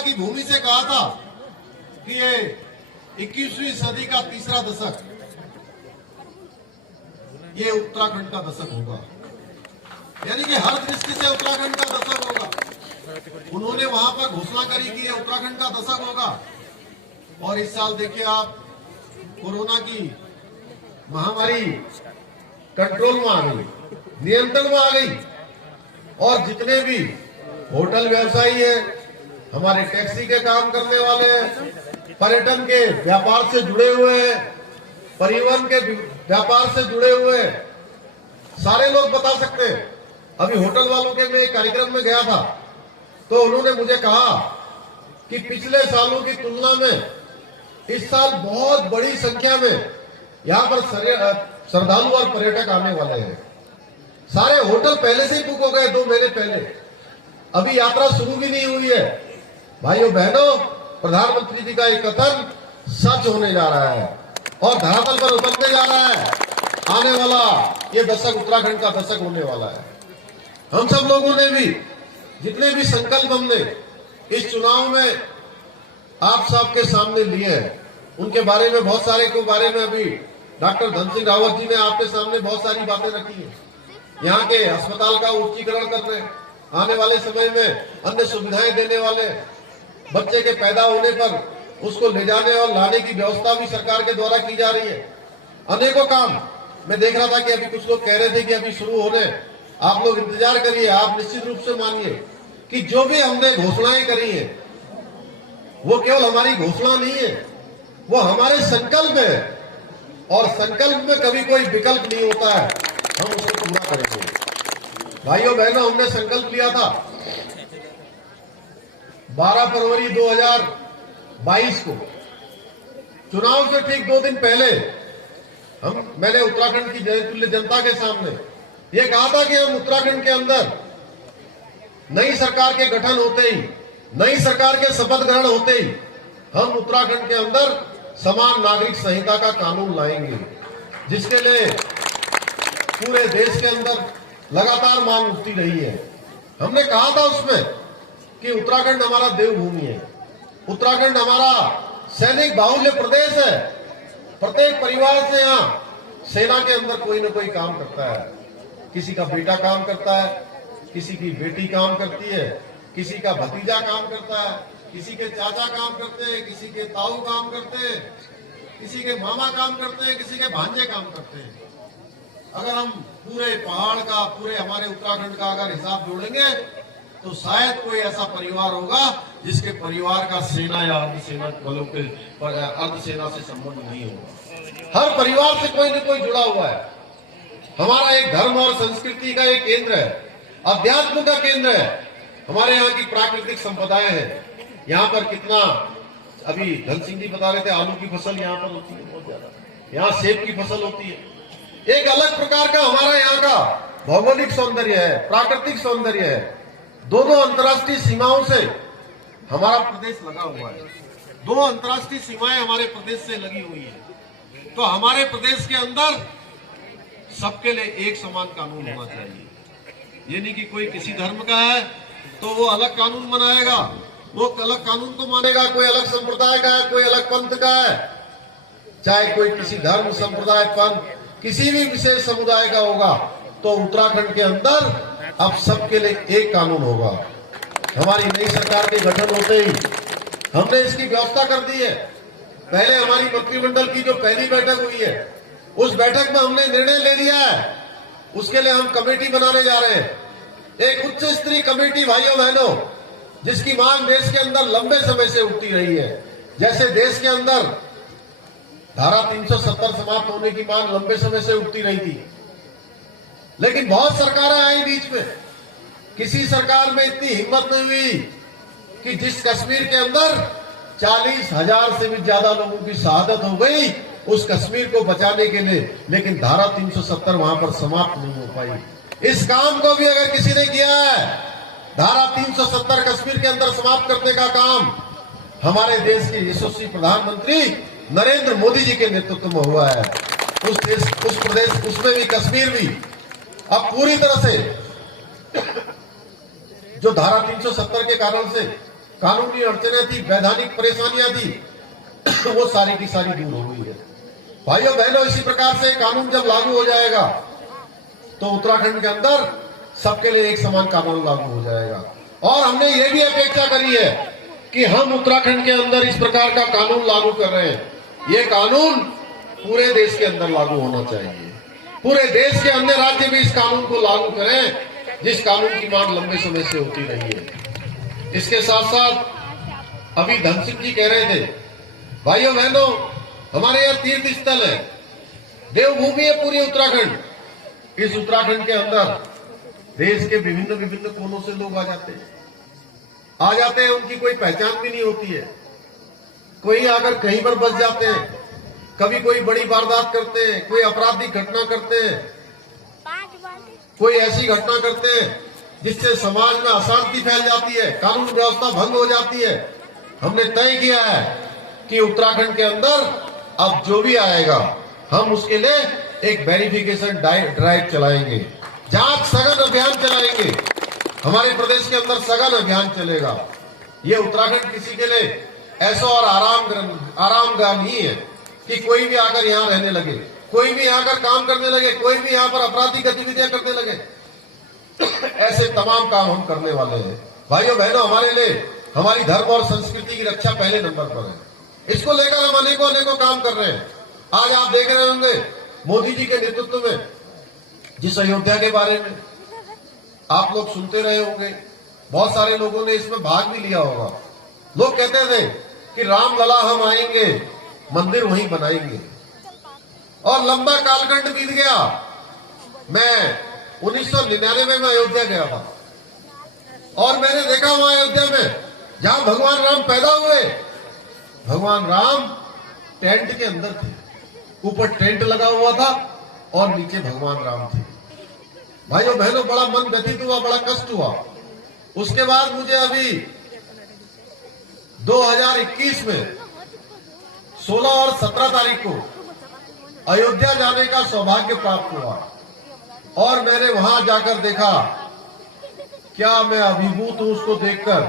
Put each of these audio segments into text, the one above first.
Hiroshima की भूमि से कहा था कि ये 21वीं सदी का तीसरा दशक ये उत्तराखंड का दशक होगा, यानी कि हर दृष्टि से उत्तराखंड का दशक होगा। उन्होंने वहां पर घोषणा करी कि ये उत्तराखंड का दशक होगा। और इस साल देखिए आप, कोरोना की महामारी कंट्रोल में आ गई, नियंत्रण में आ गई, और जितने भी होटल व्यवसायी है, हमारे टैक्सी के काम करने वाले हैं, पर्यटन के व्यापार से जुड़े हुए हैं, परिवहन के व्यापार से जुड़े हुए सारे लोग बता सकते हैं। अभी होटल वालों के मैं एक कार्यक्रम में गया था, तो उन्होंने मुझे कहा कि पिछले सालों की तुलना में इस साल बहुत बड़ी संख्या में यहाँ पर श्रद्धालु और पर्यटक आने वाले हैं। सारे होटल पहले से ही बुक हो गए 2 महीने पहले, अभी यात्रा शुरू भी नहीं हुई है। भाइयों बहनों, प्रधानमंत्री जी का ये कथन सच होने जा रहा है और धरातल पर उतरने जा रहा है। आने वाला ये दशक उत्तराखंड का दशक होने वाला है। हम सब लोगों ने भी, जितने भी संकल्प हमने इस चुनाव में आप सबके सामने लिए हैं, उनके बारे में बहुत सारे के बारे में अभी डॉक्टर धन सिंह रावत जी ने आपके सामने बहुत सारी बातें रखी है। यहाँ के अस्पताल का उच्चीकरण कर रहे हैं, आने वाले समय में अन्य सुविधाएं देने वाले, बच्चे के पैदा होने पर उसको ले जाने और लाने की व्यवस्था भी सरकार के द्वारा की जा रही है। अनेकों काम मैं देख रहा था कि अभी कुछ लोग कह रहे थे कि अभी शुरू होने, आप लोग इंतजार करिए। आप निश्चित रूप से मानिए कि जो भी हमने घोषणाएं करी है वो केवल हमारी घोषणा नहीं है, वो हमारे संकल्प है, और संकल्प में कभी कोई विकल्प नहीं होता है, हम उसको पूरा करेंगे। भाइयों बहनों, हमने संकल्प लिया था 12 फरवरी 2022 को, चुनाव से ठीक 2 दिन पहले मैंने उत्तराखंड की जयतुल्य जनता के सामने ये कहा था कि हम उत्तराखंड के अंदर नई सरकार के गठन होते ही, नई सरकार के शपथ ग्रहण होते ही, हम उत्तराखंड के अंदर समान नागरिक संहिता का कानून लाएंगे, जिसके लिए पूरे देश के अंदर लगातार मांग उठती रही है। हमने कहा था उसमें कि उत्तराखंड हमारा देवभूमि है, उत्तराखंड हमारा सैनिक बाहुल्य प्रदेश है। प्रत्येक परिवार से यहाँ सेना के अंदर कोई न कोई काम करता है, किसी का बेटा काम करता है, किसी की बेटी काम करती है, किसी का भतीजा काम करता है, किसी के चाचा काम करते हैं, किसी के ताऊ काम करते हैं, किसी के मामा काम करते हैं, किसी के भांजे काम करते हैं। अगर हम पूरे पहाड़ का, पूरे हमारे उत्तराखंड का अगर हिसाब जोड़ेंगे तो शायद कोई ऐसा परिवार होगा जिसके परिवार का सेना या अर्धसेना बलों के अर्धसेना से संबंध नहीं होगा। हर परिवार से कोई न कोई जुड़ा हुआ है। हमारा एक धर्म और संस्कृति का एक केंद्र है, अध्यात्म का केंद्र है। हमारे यहाँ की प्राकृतिक संपदाएं हैं। यहाँ पर कितना, अभी धन सिंह जी बता रहे थे, आलू की फसल यहाँ पर होती है बहुत ज्यादा, यहाँ सेब की फसल होती है। एक अलग प्रकार का हमारा यहाँ का भौगोलिक सौंदर्य है, प्राकृतिक सौंदर्य है। दोनों अंतर्राष्ट्रीय सीमाओं से हमारा प्रदेश लगा हुआ है, दोनों अंतर्राष्ट्रीय सीमाएं हमारे प्रदेश से लगी हुई है। तो हमारे प्रदेश के अंदर सबके लिए एक समान कानून होना चाहिए। ये नहीं कि कोई किसी धर्म का है तो वो अलग कानून बनाएगा, वो अलग कानून को मानेगा, कोई अलग संप्रदाय का है, कोई अलग पंथ का है, चाहे कोई किसी धर्म, संप्रदाय, पंथ, किसी भी विशेष समुदाय का होगा, तो उत्तराखंड के अंदर अब सबके लिए एक कानून होगा। हमारी नई सरकार के गठन होते ही हमने इसकी व्यवस्था कर दी है। पहले हमारी मंत्रिमंडल की जो पहली बैठक हुई है, उस बैठक में हमने निर्णय ले लिया है, उसके लिए हम कमेटी बनाने जा रहे हैं, एक उच्च स्तरीय कमेटी। भाइयों बहनों, जिसकी मांग देश के अंदर लंबे समय से उठती रही है। जैसे देश के अंदर धारा 370 समाप्त होने की मांग लंबे समय से उठती रही थी, लेकिन बहुत सरकारें आई बीच में, किसी सरकार में इतनी हिम्मत नहीं हुई कि जिस कश्मीर के अंदर 40,000 से भी ज्यादा लोगों की शहादत हो गई, उस कश्मीर को बचाने के लिए, लेकिन धारा 370 वहां पर समाप्त नहीं हो पाई। इस काम को भी अगर किसी ने किया है, धारा 370 कश्मीर के अंदर समाप्त करने का काम हमारे देश के यशस्वी प्रधानमंत्री नरेंद्र मोदी जी के नेतृत्व में हुआ है। उस प्रदेश, उसमें भी कश्मीर भी अब पूरी तरह से जो धारा 370 के कारण से कानूनी अड़चने थी, वैधानिक परेशानियां थी, वो सारी की सारी दूर हो गई है। भाइयों बहनों, इसी प्रकार से कानून जब लागू हो जाएगा तो उत्तराखंड के अंदर सबके लिए एक समान कानून लागू हो जाएगा। और हमने ये भी अपेक्षा करी है कि हम उत्तराखंड के अंदर इस प्रकार का कानून लागू कर रहे हैं। ये कानून पूरे देश के अंदर लागू होना चाहिए। पूरे देश के अन्य राज्य भी इस कानून को लागू करें, जिस कानून की मांग लंबे समय से होती रही है। इसके साथ साथ अभी धन सिंह जी कह रहे थे, भाइयों बहनों, हमारे यहाँ तीर्थ स्थल है, देवभूमि है पूरी उत्तराखंड। इस उत्तराखंड के अंदर देश के विभिन्न विभिन्न कोनों से लोग आ जाते हैं, उनकी कोई पहचान भी नहीं होती है। कोई आकर कहीं पर बस जाते हैं, कभी कोई बड़ी वारदात करते हैं, कोई आपराधिक घटना करते हैं, कोई ऐसी घटना करते हैं जिससे समाज में अशांति फैल जाती है, कानून व्यवस्था भंग हो जाती है। हमने तय किया है कि उत्तराखंड के अंदर अब जो भी आएगा, हम उसके लिए एक वेरिफिकेशन ड्राइव चलाएंगे, जांच सघन अभियान चलाएंगे। हमारे प्रदेश के अंदर सघन अभियान चलेगा। ये उत्तराखंड किसी के लिए ऐसा और आरामगाह नहीं है कि कोई भी आकर यहाँ रहने लगे, कोई भी यहाँ आकर काम करने लगे, कोई भी यहाँ पर आपराधिक गतिविधियां करने लगे। ऐसे तमाम काम हम करने वाले हैं। भाइयों बहनों, हमारे लिए हमारी धर्म और संस्कृति की रक्षा पहले नंबर पर है। इसको लेकर हम अनेकों काम कर रहे हैं। आज आप देख रहे होंगे मोदी जी के नेतृत्व में जिस अयोध्या के बारे में आप लोग सुनते रहे होंगे, बहुत सारे लोगों ने इसमें भाग भी लिया होगा। लोग कहते थे कि राम लला हम आएंगे, मंदिर वहीं बनाएंगे, और लंबा कालखंड बीत गया। मैं 1999 में अयोध्या गया था और मैंने देखा वहां अयोध्या में जहां भगवान राम पैदा हुए, भगवान राम टेंट के अंदर थे। ऊपर टेंट लगा हुआ था और नीचे भगवान राम थे। भाइयों बहनों, बड़ा मन व्यथित हुआ, बड़ा कष्ट हुआ। उसके बाद मुझे अभी 2021 में 16 और 17 तारीख को अयोध्या जाने का सौभाग्य प्राप्त हुआ और मैंने वहां जाकर देखा, क्या मैं अभिभूत हूं उसको देखकर।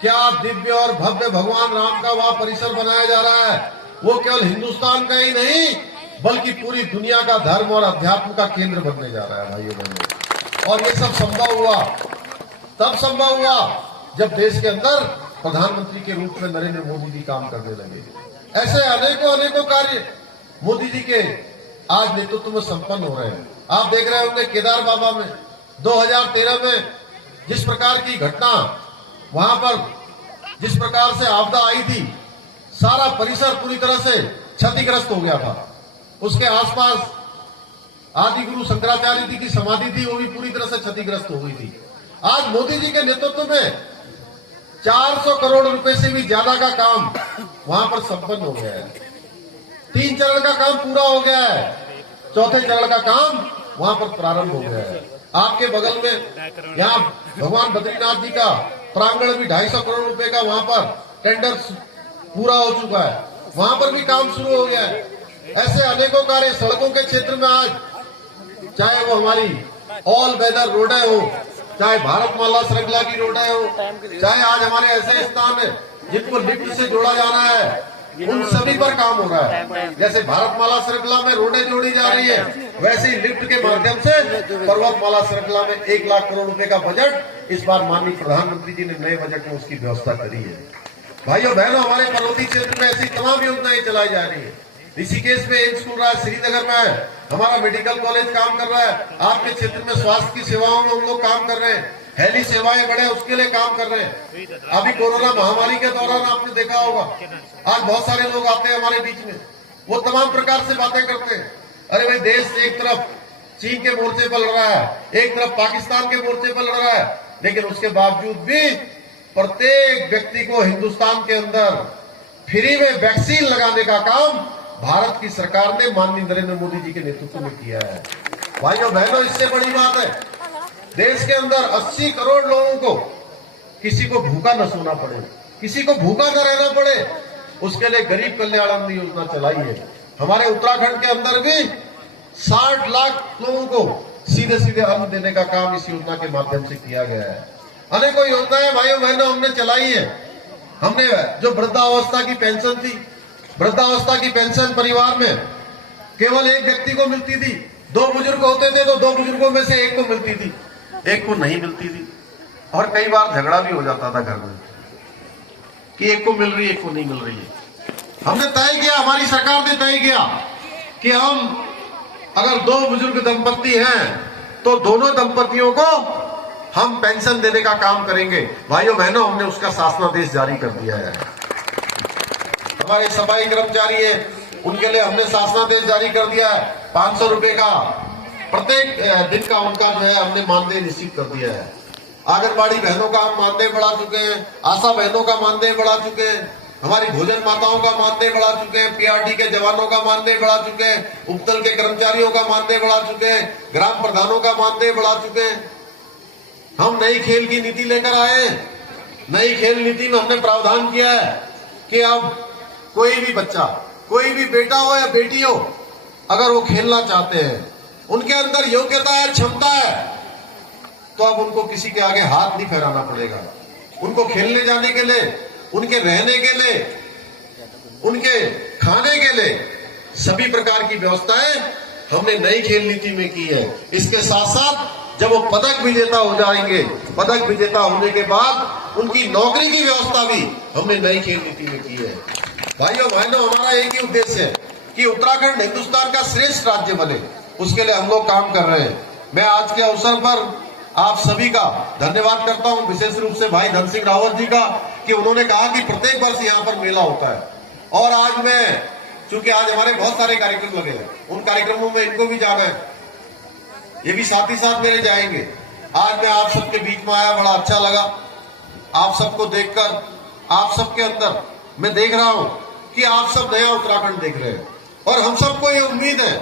क्या दिव्य और भव्य भगवान राम का वहां परिसर बनाया जा रहा है। वो केवल हिंदुस्तान का ही नहीं बल्कि पूरी दुनिया का धर्म और अध्यात्म का केंद्र बनने जा रहा है भाइयों बहनों। और ये सब तब संभव हुआ जब देश के अंदर प्रधानमंत्री के रूप में नरेंद्र मोदी जी काम करने लगे। ऐसे अनेकों कार्य मोदी जी के आज नेतृत्व में संपन्न हो रहे हैं। आप देख रहे होंगे केदार बाबा में 2013 में जिस प्रकार की घटना, वहां पर जिस प्रकार से आपदा आई थी, सारा परिसर पूरी तरह से क्षतिग्रस्त हो गया था। उसके आसपास आदि गुरु शंकराचार्य जी की समाधि थी, वो भी पूरी तरह से क्षतिग्रस्त हो गई थी। आज मोदी जी के नेतृत्व में 400 करोड़ रुपए से भी ज्यादा का काम वहां पर संपन्न हो गया है। 3 चरण का काम पूरा हो गया है, 4थे चरण का काम वहां पर प्रारंभ हो गया है। आपके बगल में यहाँ भगवान बद्रीनाथ जी का प्रांगण भी 250 करोड़ रुपए का वहां पर टेंडर पूरा हो चुका है, वहां पर भी काम शुरू हो गया है। ऐसे अनेकों कार्य सड़कों के क्षेत्र में आज, चाहे वो हमारी ऑल वेदर रोडें हो, चाहे भारतमाला श्रृंखला की रोडें हो, चाहे आज हमारे ऐसे स्थान है जिनको लिफ्ट से जोड़ा जाना है, उन सभी पर काम हो रहा है। जैसे भारतमाला श्रृंखला में रोडें जोड़ी जा रही है, वैसे ही लिफ्ट के माध्यम से पर्वतमाला श्रृंखला में 1 लाख करोड़ रुपए का बजट इस बार माननीय प्रधानमंत्री जी ने नए बजट में उसकी व्यवस्था करी है। भाइयों बहनों, हमारे पर्वतीय क्षेत्र में ऐसी तमाम योजनाएं चलाई जा रही है। ऋषिकेश में एम्स खुल रहा है, श्रीनगर में हमारा मेडिकल कॉलेज काम कर रहा है, आपके क्षेत्र में स्वास्थ्य की सेवाओं में हम लोग काम कर रहे हैं, हेली सेवाएं बढ़े उसके लिए काम कर रहे हैं। अभी कोरोना महामारी के दौरान आपने देखा होगा, आज बहुत सारे लोग आते हैं हमारे बीच में, वो तमाम प्रकार से बातें करते हैं। अरे भाई, देश एक तरफ चीन के मोर्चे पर लड़ रहा है, एक तरफ पाकिस्तान के मोर्चे पर लड़ रहा है, लेकिन उसके बावजूद भी प्रत्येक व्यक्ति को हिंदुस्तान के अंदर फ्री में वैक्सीन लगाने का काम भारत की सरकार ने माननीय नरेंद्र मोदी जी के नेतृत्व में किया है। भाइयों बहनों, इससे बड़ी बात है, देश के अंदर 80 करोड़ लोगों को किसी को भूखा न सोना पड़े, किसी को भूखा न रहना पड़े, उसके लिए गरीब कल्याण अन्न योजना चलाई है। हमारे उत्तराखंड के अंदर भी 60 लाख लोगों को सीधे सीधे अन्न देने का काम इस योजना के माध्यम से किया गया है। अनेकों योजनाएं भाइयों बहनों हमने चलाई है। हमने जो वृद्धावस्था की पेंशन थी, वृद्धावस्था की पेंशन परिवार में केवल एक व्यक्ति को मिलती थी। 2 बुजुर्ग होते थे तो 2 बुजुर्गों में से एक को मिलती थी, एक को नहीं मिलती थी। और कई बार झगड़ा भी हो जाता था घर में कि एक को मिल रही है, एक को नहीं मिल रही है। हमने तय किया, हमारी सरकार ने तय किया कि हम अगर 2 बुजुर्ग दंपत्ति हैं तो दोनों दंपतियों को हम पेंशन देने का काम करेंगे। भाइयों बहनों, हमने उसका शासनादेश जारी कर दिया है। हमारे सफाई कर्मचारी है, उनके लिए हमने शासनादेश जारी कर दिया है। 500 रुपए का प्रत्येक दिन का उनका जो है हमने मानदेय निश्चित कर दिया है। आंगनबाड़ी बहनों का हम मानदेय बढ़ा चुके हैं, आशा बहनों का मानदेय बढ़ा चुके हैं, हमारी भोजन माताओं का मानदेय बढ़ा चुके हैं, पीआरटी के जवानों का मानदेय बढ़ा चुके हैं, उपतल के कर्मचारियों का मानदेय बढ़ा चुके हैं, ग्राम प्रधानों का मानदेय बढ़ा चुके हैं। हम नई खेल की नीति लेकर आए हैं। नई खेल नीति में हमने प्रावधान किया है कि अब कोई भी बच्चा, कोई भी बेटा हो या बेटी हो, अगर वो खेलना चाहते हैं, उनके अंदर योग्यता है, क्षमता है, तो अब उनको किसी के आगे हाथ नहीं फैलाना पड़ेगा। उनको खेलने जाने के लिए, उनके रहने के लिए, उनके खाने के लिए सभी प्रकार की व्यवस्थाएं हमने नई खेल नीति में की है। इसके साथ साथ जब वो पदक विजेता हो जाएंगे, पदक विजेता होने के बाद उनकी नौकरी की व्यवस्था भी हमने नई खेल नीति में की है। भाइयों बहनों, हमारा एक ही उद्देश्य है कि उत्तराखंड हिंदुस्तान का श्रेष्ठ राज्य बने। उसके लिए हम लोग काम कर रहे हैं। मैं आज के अवसर पर आप सभी का धन्यवाद करता हूं, विशेष रूप से भाई धन सिंह रावत जी का, कि उन्होंने कहा कि प्रत्येक वर्ष यहाँ पर मेला होता है। और आज मैं, चूंकि आज हमारे बहुत सारे कार्यक्रम लगे हैं, उन कार्यक्रमों में इनको भी जाना है, ये भी साथ ही साथ मेरे जाएंगे। आज मैं आप सबके बीच में आया, बड़ा अच्छा लगा आप सबको देखकर। आप सबके अंदर मैं देख रहा हूं कि आप सब नया उत्तराखंड देख रहे हैं, और हम सबको ये उम्मीद है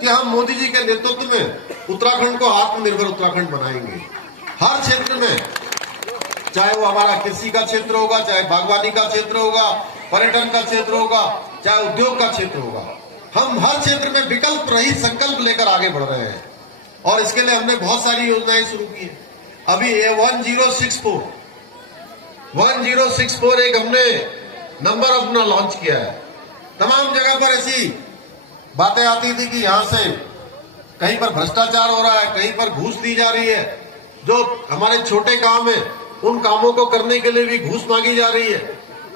कि हम मोदी जी के नेतृत्व में उत्तराखंड को आत्मनिर्भर उत्तराखंड बनाएंगे। हर क्षेत्र में, चाहे वो हमारा कृषि का क्षेत्र होगा, चाहे बागवानी का क्षेत्र होगा, पर्यटन का क्षेत्र होगा, चाहे उद्योग का क्षेत्र होगा, हम हर क्षेत्र में विकल्प रहित संकल्प लेकर आगे बढ़ रहे हैं। और इसके लिए हमने बहुत सारी योजनाएं शुरू की है। अभी ये 1064 एक हमने नंबर अपना लॉन्च किया है। तमाम जगह पर ऐसी बातें आती थी कि यहां से कहीं पर भ्रष्टाचार हो रहा है, कहीं पर घूस दी जा रही है। जो हमारे छोटे काम है, उन कामों को करने के लिए भी घूस मांगी जा रही है।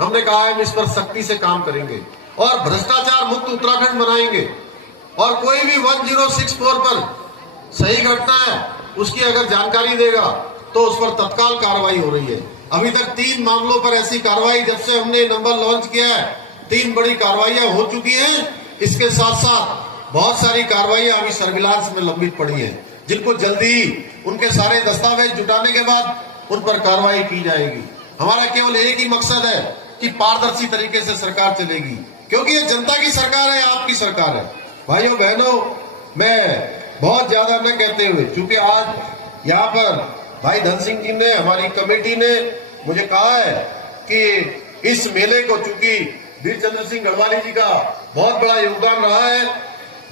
हमने कहा है हम इस पर सख्ती से काम करेंगे और भ्रष्टाचार मुक्त उत्तराखंड बनाएंगे। और कोई भी 1064 पर सही घटना है, उसकी अगर जानकारी देगा तो उस पर तत्काल कार्रवाई हो रही है। अभी तक 3 मामलों पर ऐसी कार्रवाई, जब से हमने नंबर लॉन्च किया है, 3 बड़ी कार्रवाइयां हो चुकी हैं। इसके साथ साथ बहुत सारी कार्रवाइयां अभी सर्विलांस में लंबित पड़ी हैं, जिनको जल्दी ही उनके सारे दस्तावेज जुटाने के बाद उन पर कार्रवाई की जाएगी। हमारा केवल एक ही मकसद है कि पारदर्शी तरीके से सरकार चलेगी, क्योंकि ये जनता की सरकार है, आपकी सरकार है। भाइयों बहनों, मैं बहुत ज्यादा न कहते हुए, चूंकि आज यहाँ पर भाई धन सिंह जी ने, हमारी कमेटी ने मुझे कहा है कि इस मेले को, चूंकि वीर चंद्र सिंह गढ़वाली जी का बहुत बड़ा योगदान रहा है,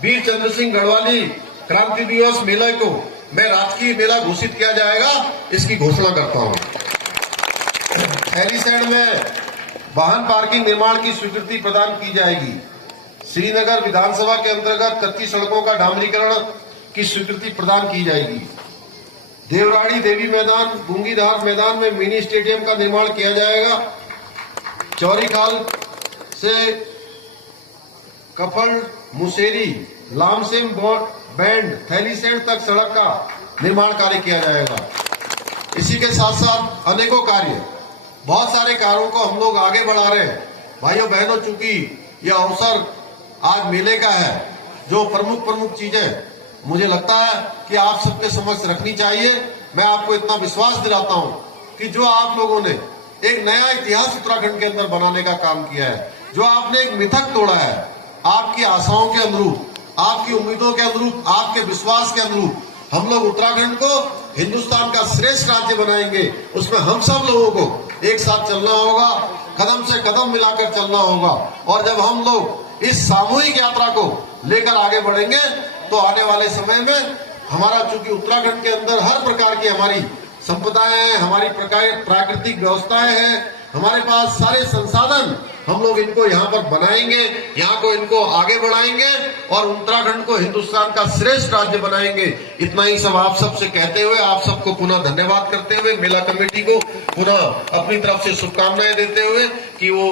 वीर चंद्र सिंह गढ़वाली क्रांति दिवस मेले को मैं राजकीय मेला घोषित किया जाएगा, इसकी घोषणा करता हूं। हेलीसैड में वाहन पार्किंग निर्माण की स्वीकृति प्रदान की जाएगी। श्रीनगर विधानसभा के अंतर्गत कच्ची सड़कों का डामरीकरण की स्वीकृति प्रदान की जाएगी। देवराड़ी देवी मैदान, गुंगीधार मैदान में मिनी स्टेडियम का निर्माण किया जाएगा। चौरीखाल से कफल मुसेरी लामसिम बैंड थैलीसैंड तक सड़क का निर्माण कार्य किया जाएगा। इसी के साथ साथ अनेकों कार्य, बहुत सारे कार्यों को हम लोग आगे बढ़ा रहे हैं। भाइयों बहनों, चूंकि यह अवसर आज मेले का है, जो प्रमुख चीजें मुझे लगता है कि आप सबके समक्ष रखनी चाहिए। मैं आपको इतना विश्वास दिलाता हूं कि जो आप लोगों ने एक नया इतिहास उत्तराखंड के अंदर बनाने का काम किया है, जो आपने एक मिथक तोड़ा है, आपकी आशाओं के अनुरूप, आपकी उम्मीदों के अनुरूप, आपके विश्वास के अनुरूप हम लोग उत्तराखंड को हिंदुस्तान का श्रेष्ठ राज्य बनाएंगे। उसमें हम सब लोगों को एक साथ चलना होगा, कदम से कदम मिलाकर चलना होगा। और जब हम लोग इस सामूहिक यात्रा को लेकर आगे बढ़ेंगे तो आने वाले समय में हमारा, चूंकि उत्तराखंड के अंदर हर प्रकार की हमारी संपदाएं हैं, हमारी प्राकृतिक व्यवस्थाएं हैं, हमारे पास सारे संसाधन, हम लोग इनको यहाँ पर बनाएंगे, यहाँ को इनको आगे बढ़ाएंगे और उत्तराखंड को हिंदुस्तान का श्रेष्ठ राज्य बनाएंगे। इतना ही सब आप सबसे कहते हुए, आप सबको पुनः धन्यवाद करते हुए, मेला कमेटी को पुनः अपनी तरफ से शुभकामनाएं देते हुए कि वो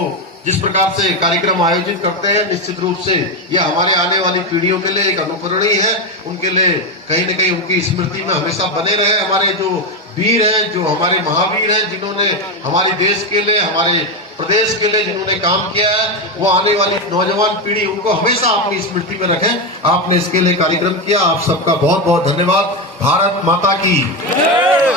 जिस प्रकार से कार्यक्रम आयोजित करते हैं, निश्चित रूप से यह हमारे आने वाली पीढ़ियों के लिए एक अनुकरणीय है। उनके लिए कहीं न कहीं उनकी स्मृति में हमेशा बने रहे। हमारे जो वीर हैं, जो हमारे महावीर हैं, जिन्होंने हमारे देश के लिए, हमारे प्रदेश के लिए जिन्होंने काम किया है, वो आने वाली नौजवान पीढ़ी उनको हमेशा अपनी स्मृति में रखें। आपने इसके लिए कार्यक्रम किया, आप सबका बहुत बहुत धन्यवाद। भारत माता की